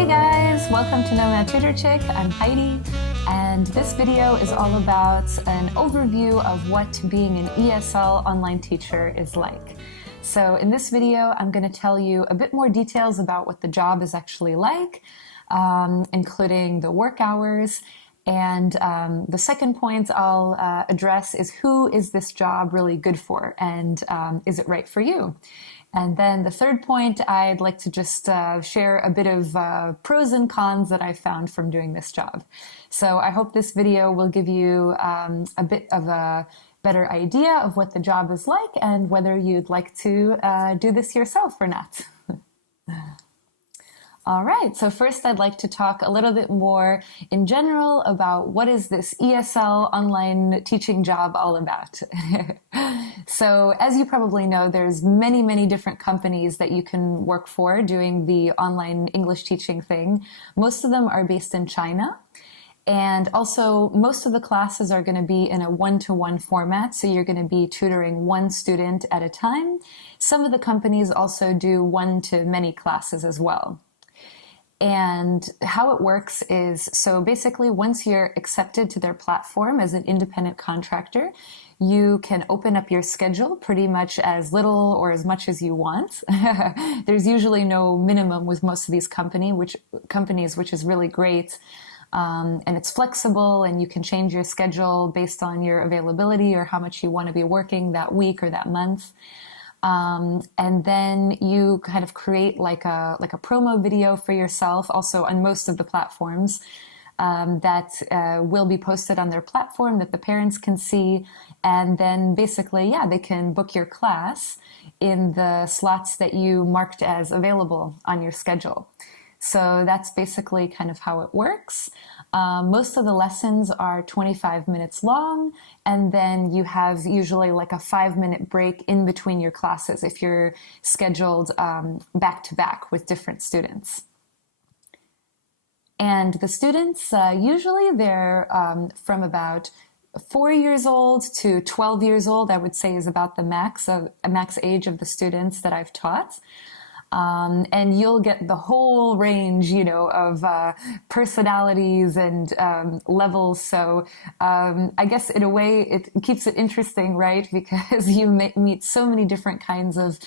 Hey guys, welcome to Nomad Tutor Chick. I'm Heidi, and this video is all about an overview of what being an ESL online teacher is like. So in this video, I'm going to tell you a bit more details about what the job is actually like, including the work hours. And the second point I'll address is who is this job really good for, and is it right for you? And then the third point, I'd like to just share a bit of pros and cons that I found from doing this job. So I hope this video will give you a bit of a better idea of what the job is like and whether you'd like to do this yourself or not. All right, so first I'd like to talk a little bit more in general about what is this ESL online teaching job all about. So as you probably know, there's many different companies that you can work for doing the online English teaching thing. Most of them are based in China. And also, most of the classes are going to be in a one-to-one format, so you're going to be tutoring one student at a time. Some of the companies also do one-to-many classes as well. And how it works is, so basically once you're accepted to their platform as an independent contractor, you can open up your schedule pretty much as little or as much as you want. There's usually no minimum with most of these companies, which is really great. And it's flexible, and you can change your schedule based on your availability or how much you want to be working that week or that month. And then you kind of create like a promo video for yourself, also on most of the platforms, that will be posted on their platform that the parents can see. And then basically, yeah, they can book your class in the slots that you marked as available on your schedule. So that's basically kind of how it works. Most of the lessons are 25 minutes long, and then you have usually like a 5-minute break in between your classes if you're scheduled back to back with different students. And the students, usually they're from about 4 years old to 12 years old, I would say is about the max age of the students that I've taught. And you'll get the whole range, of personalities and levels. So I guess in a way it keeps it interesting, right? Because you meet so many different kinds of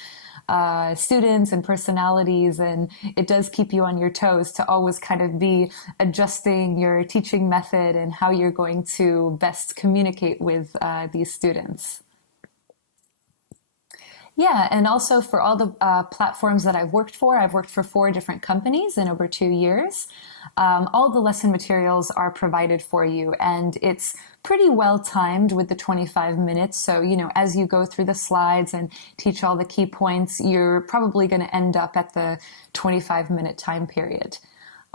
students and personalities, and it does keep you on your toes to always kind of be adjusting your teaching method and how you're going to best communicate with these students. Yeah, and also for all the platforms that I've worked for 4 different companies in over 2 years. All the lesson materials are provided for you, and it's pretty well timed with the 25 minutes. So, as you go through the slides and teach all the key points, you're probably going to end up at the 25-minute time period.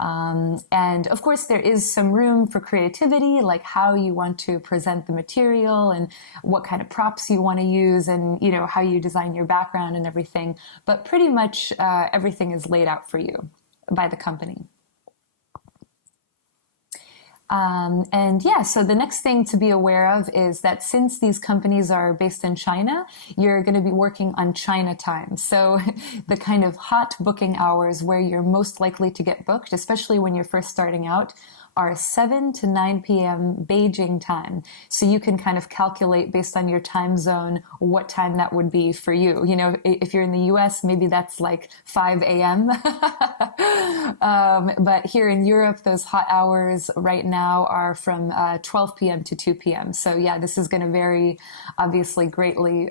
And of course, there is some room for creativity, like how you want to present the material and what kind of props you want to use and, how you design your background and everything. But pretty much everything is laid out for you by the company. And yeah, so the next thing to be aware of is that since these companies are based in China, you're going to be working on China time. So the kind of hot booking hours where you're most likely to get booked, especially when you're first starting out, are 7 to 9 p.m. Beijing time. So you can kind of calculate based on your time zone what time that would be for you. If you're in the US, maybe that's like 5 a.m. But here in Europe, those hot hours right now are from 12 p.m. to 2 p.m. So yeah, this is going to vary obviously greatly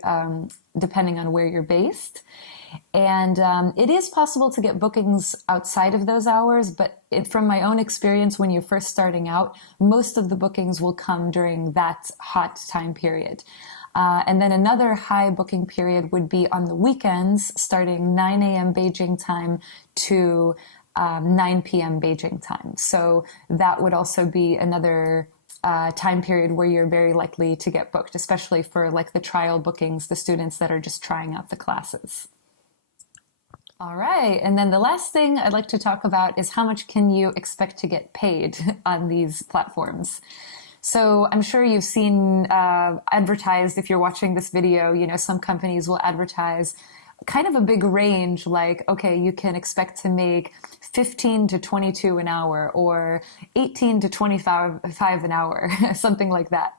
depending on where you're based. And it is possible to get bookings outside of those hours, but from my own experience, when you're first starting out, most of the bookings will come during that hot time period. And then another high booking period would be on the weekends, starting 9 a.m. Beijing time to 9 p.m. Beijing time. So that would also be another time period where you're very likely to get booked, especially for like the trial bookings, the students that are just trying out the classes. All right, and then the last thing I'd like to talk about is how much can you expect to get paid on these platforms. So I'm sure you've seen advertised, if you're watching this video, some companies will advertise kind of a big range, like, okay, you can expect to make 15 to 22 an hour or 18 to 25 an hour, something like that.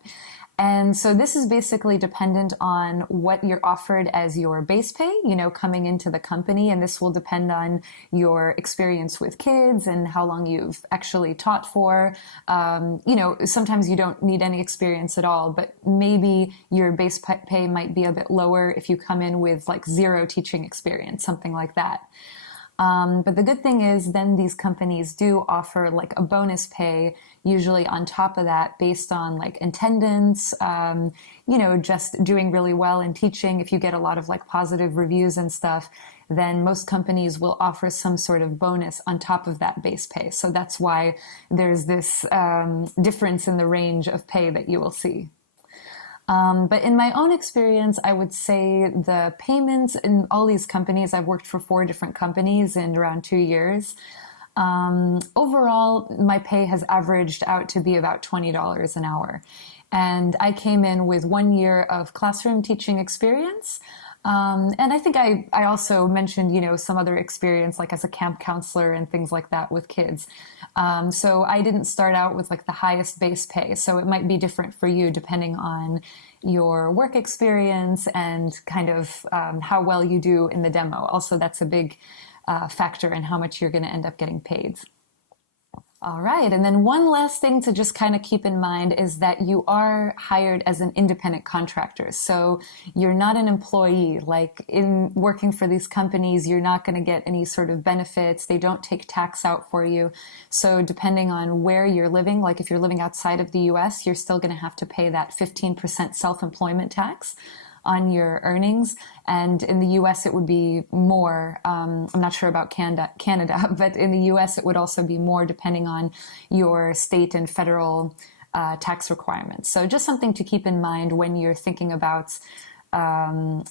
And so this is basically dependent on what you're offered as your base pay, coming into the company. And this will depend on your experience with kids and how long you've actually taught for. Sometimes you don't need any experience at all, but maybe your base pay might be a bit lower if you come in with like 0 teaching experience, something like that. But the good thing is then these companies do offer like a bonus pay, usually on top of that based on like attendance, just doing really well in teaching. If you get a lot of like positive reviews and stuff, then most companies will offer some sort of bonus on top of that base pay. So that's why there's this difference in the range of pay that you will see. But in my own experience, I would say the payments in all these companies, I've worked for 4 different companies in around 2 years. Overall, my pay has averaged out to be about $20 an hour. And I came in with 1 year of classroom teaching experience. And I think I also mentioned, some other experience, like as a camp counselor and things like that with kids. So I didn't start out with like the highest base pay. So it might be different for you depending on your work experience and kind of how well you do in the demo. Also, that's a big factor in how much you're going to end up getting paid. All right. And then one last thing to just kind of keep in mind is that you are hired as an independent contractor. So you're not an employee. Like in working for these companies, you're not going to get any sort of benefits. They don't take tax out for you. So depending on where you're living, like if you're living outside of the US, you're still going to have to pay that 15% self-employment tax on your earnings. And in the US, it would be more. I'm not sure about Canada, but in the US, it would also be more depending on your state and federal tax requirements. So just something to keep in mind when you're thinking about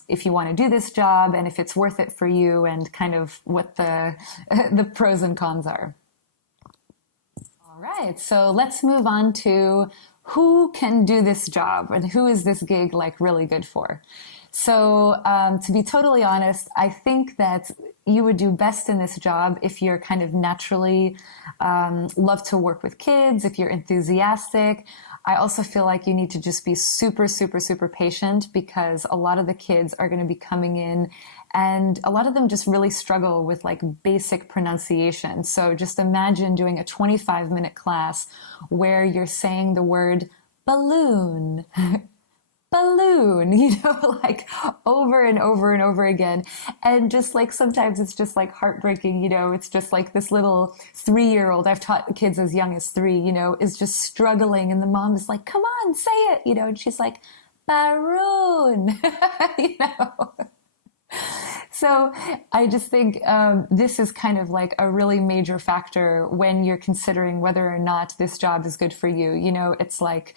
if you want to do this job and if it's worth it for you and kind of what the pros and cons are. All right, so let's move on to who can do this job and who is this gig like really good for? So to be totally honest, I think that you would do best in this job if you're kind of naturally love to work with kids, if you're enthusiastic. I also feel like you need to just be super, super, super patient because a lot of the kids are going to be coming in and a lot of them just really struggle with like basic pronunciation. So just imagine doing a 25-minute class where you're saying the word balloon, balloon, like over and over and over again. And just like sometimes it's just like heartbreaking, it's just like this little 3-year-old, I've taught kids as young as 3, is just struggling. And the mom is like, come on, say it, and she's like, Baroon, So I just think this is kind of like a really major factor when you're considering whether or not this job is good for you. It's like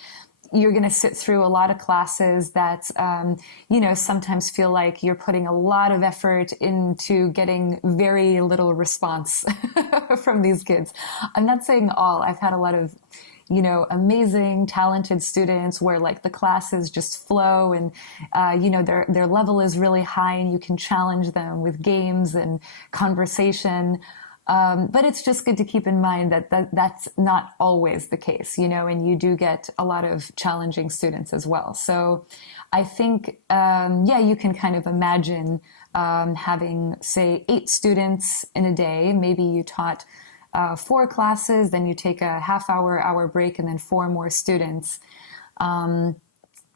you're going to sit through a lot of classes that, sometimes feel like you're putting a lot of effort into getting very little response from these kids. I'm not saying all. I've had a lot of amazing, talented students where like the classes just flow and, their level is really high and you can challenge them with games and conversation. But it's just good to keep in mind that's not always the case, and you do get a lot of challenging students as well. So I think, you can kind of imagine having, say, 8 students in a day. Maybe you taught 4 classes, then you take a hour break, and then 4 more students.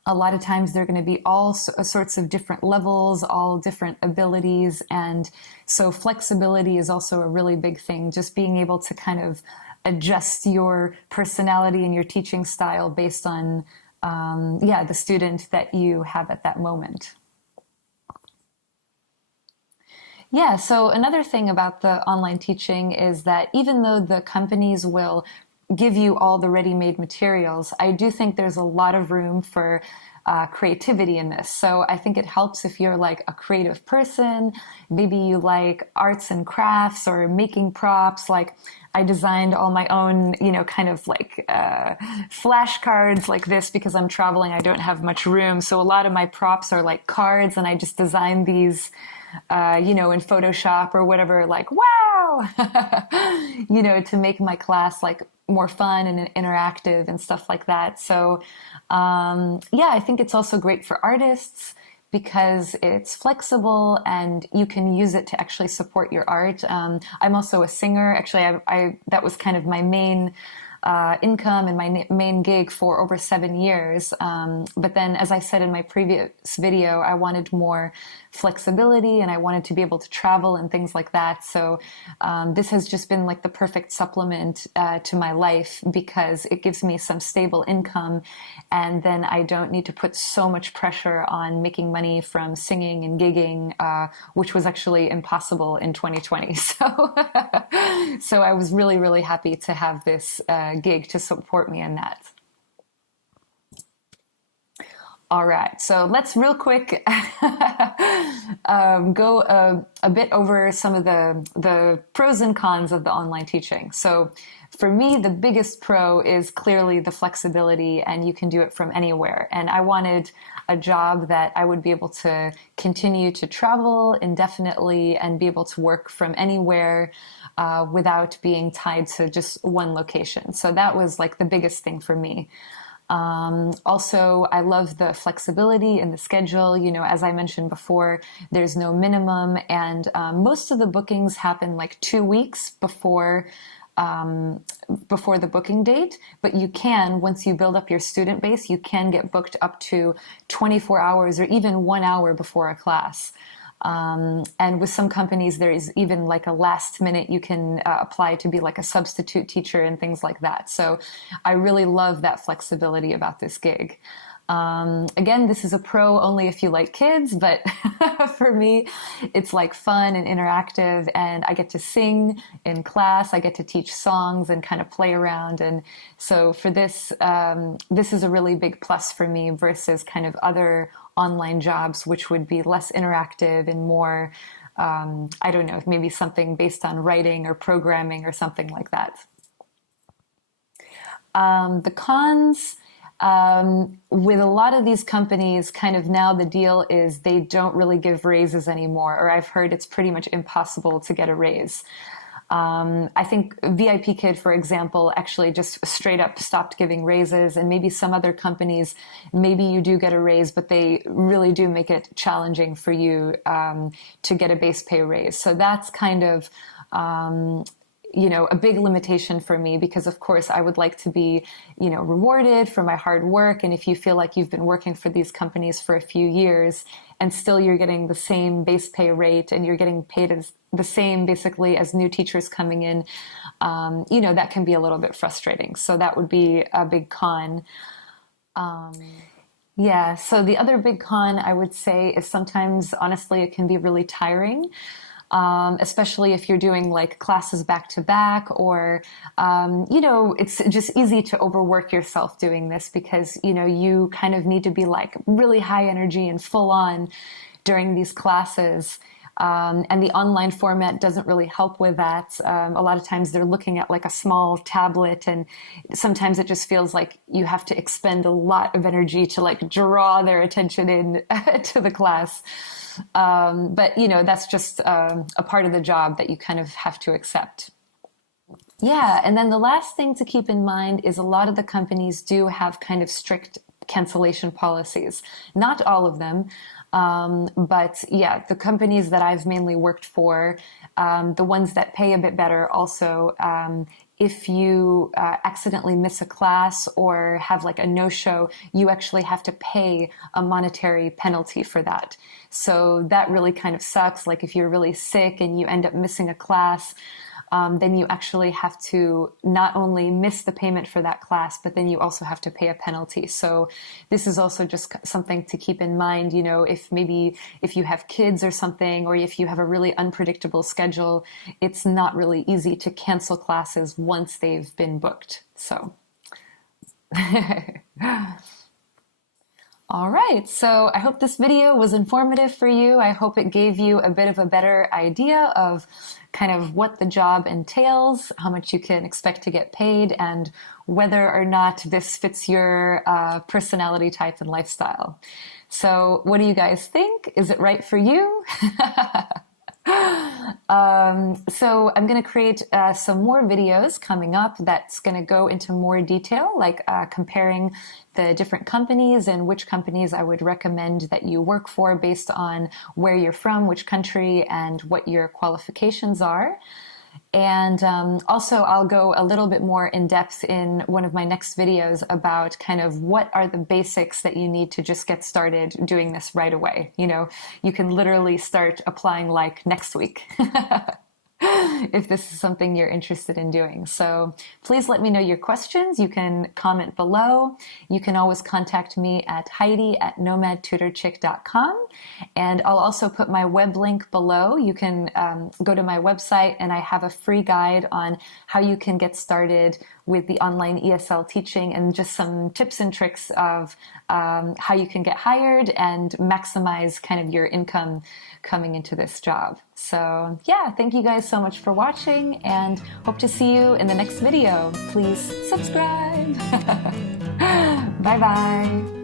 A lot of times they're going to be all sorts of different levels, all different abilities. And so flexibility is also a really big thing. Just being able to kind of adjust your personality and your teaching style based on, the student that you have at that moment. Yeah, so another thing about the online teaching is that even though the companies will give you all the ready-made materials, I do think there's a lot of room for creativity in this. So I think it helps if you're like a creative person, maybe you like arts and crafts or making props. Like I designed all my own, kind of like flashcards like this because I'm traveling. I don't have much room. So a lot of my props are like cards and I just designed these in Photoshop or whatever, like, wow, to make my class like more fun and interactive and stuff like that. So, yeah, I think it's also great for artists because it's flexible and you can use it to actually support your art. I'm also a singer. Actually, I that was kind of my main income and my main gig for over 7 years. But then, as I said in my previous video, I wanted more flexibility and I wanted to be able to travel and things like that. So this has just been like the perfect supplement to my life because it gives me some stable income, and then I don't need to put so much pressure on making money from singing and gigging, which was actually impossible in 2020. So I was really, really happy to have this gig to support me in that. All right, so let's real quick go a bit over some of the pros and cons of the online teaching. So for me, the biggest pro is clearly the flexibility, and you can do it from anywhere. And I wanted a job that I would be able to continue to travel indefinitely and be able to work from anywhere without being tied to just one location. So that was like the biggest thing for me. Also, I love the flexibility in the schedule. As I mentioned before, there's no minimum, and most of the bookings happen like 2 weeks before the booking date. But you can, once you build up your student base, you can get booked up to 24 hours or even 1 hour before a class. And with some companies, there is even like a last minute you can apply to be like a substitute teacher and things like that. So I really love that flexibility about this gig. Again, this is a pro only if you like kids, but for me, it's like fun and interactive, and I get to sing in class. I get to teach songs and kind of play around. And so for this, this is a really big plus for me versus kind of other online jobs, which would be less interactive and more, I don't know, maybe something based on writing or programming or something like that. The cons, with a lot of these companies, kind of now the deal is they don't really give raises anymore, or I've heard it's pretty much impossible to get a raise. I think VIP Kid, for example, actually just straight up stopped giving raises, and maybe some other companies, maybe you do get a raise, but they really do make it challenging for you to get a base pay raise. So that's kind of a big limitation for me, because of course I would like to be, rewarded for my hard work. And if you feel like you've been working for these companies for a few years and still you're getting the same base pay rate and you're getting paid as the same basically as new teachers coming in, that can be a little bit frustrating. So that would be a big con. Yeah, so the other big con I would say is sometimes, honestly, it can be really tiring. Especially if you're doing like classes back to back, or, it's just easy to overwork yourself doing this because, you kind of need to be like really high energy and full on during these classes. And the online format doesn't really help with that. A lot of times they're looking at like a small tablet, and sometimes it just feels like you have to expend a lot of energy to like draw their attention in to the class. But that's just a part of the job that you kind of have to accept. Yeah, and then the last thing to keep in mind is a lot of the companies do have kind of strict cancellation policies. Not all of them, but yeah, the companies that I've mainly worked for, the ones that pay a bit better also, if you accidentally miss a class or have like a no-show, you actually have to pay a monetary penalty for that. So that really kind of sucks. Like if you're really sick and you end up missing a class, then you actually have to not only miss the payment for that class, but then you also have to pay a penalty. So this is also just something to keep in mind, if you have kids or something, or if you have a really unpredictable schedule, it's not really easy to cancel classes once they've been booked. So. All right, so I hope this video was informative for you. I hope it gave you a bit of a better idea of kind of what the job entails, how much you can expect to get paid, and whether or not this fits your personality type and lifestyle. So what do you guys think? Is it right for you? So I'm going to create some more videos coming up that's going to go into more detail, like comparing the different companies and which companies I would recommend that you work for based on where you're from, which country, and what your qualifications are. And also, I'll go a little bit more in depth in one of my next videos about kind of what are the basics that you need to just get started doing this right away. You know, you can literally start applying like next week. If this is something you're interested in doing. So please let me know your questions. You can comment below. You can always contact me at heidi@nomadtutorchick.com. And I'll also put my web link below. You can go to my website, and I have a free guide on how you can get started with the online ESL teaching, and just some tips and tricks of how you can get hired and maximize kind of your income coming into this job. So yeah, thank you guys so much for watching, and hope to see you in the next video. Please subscribe. Bye bye.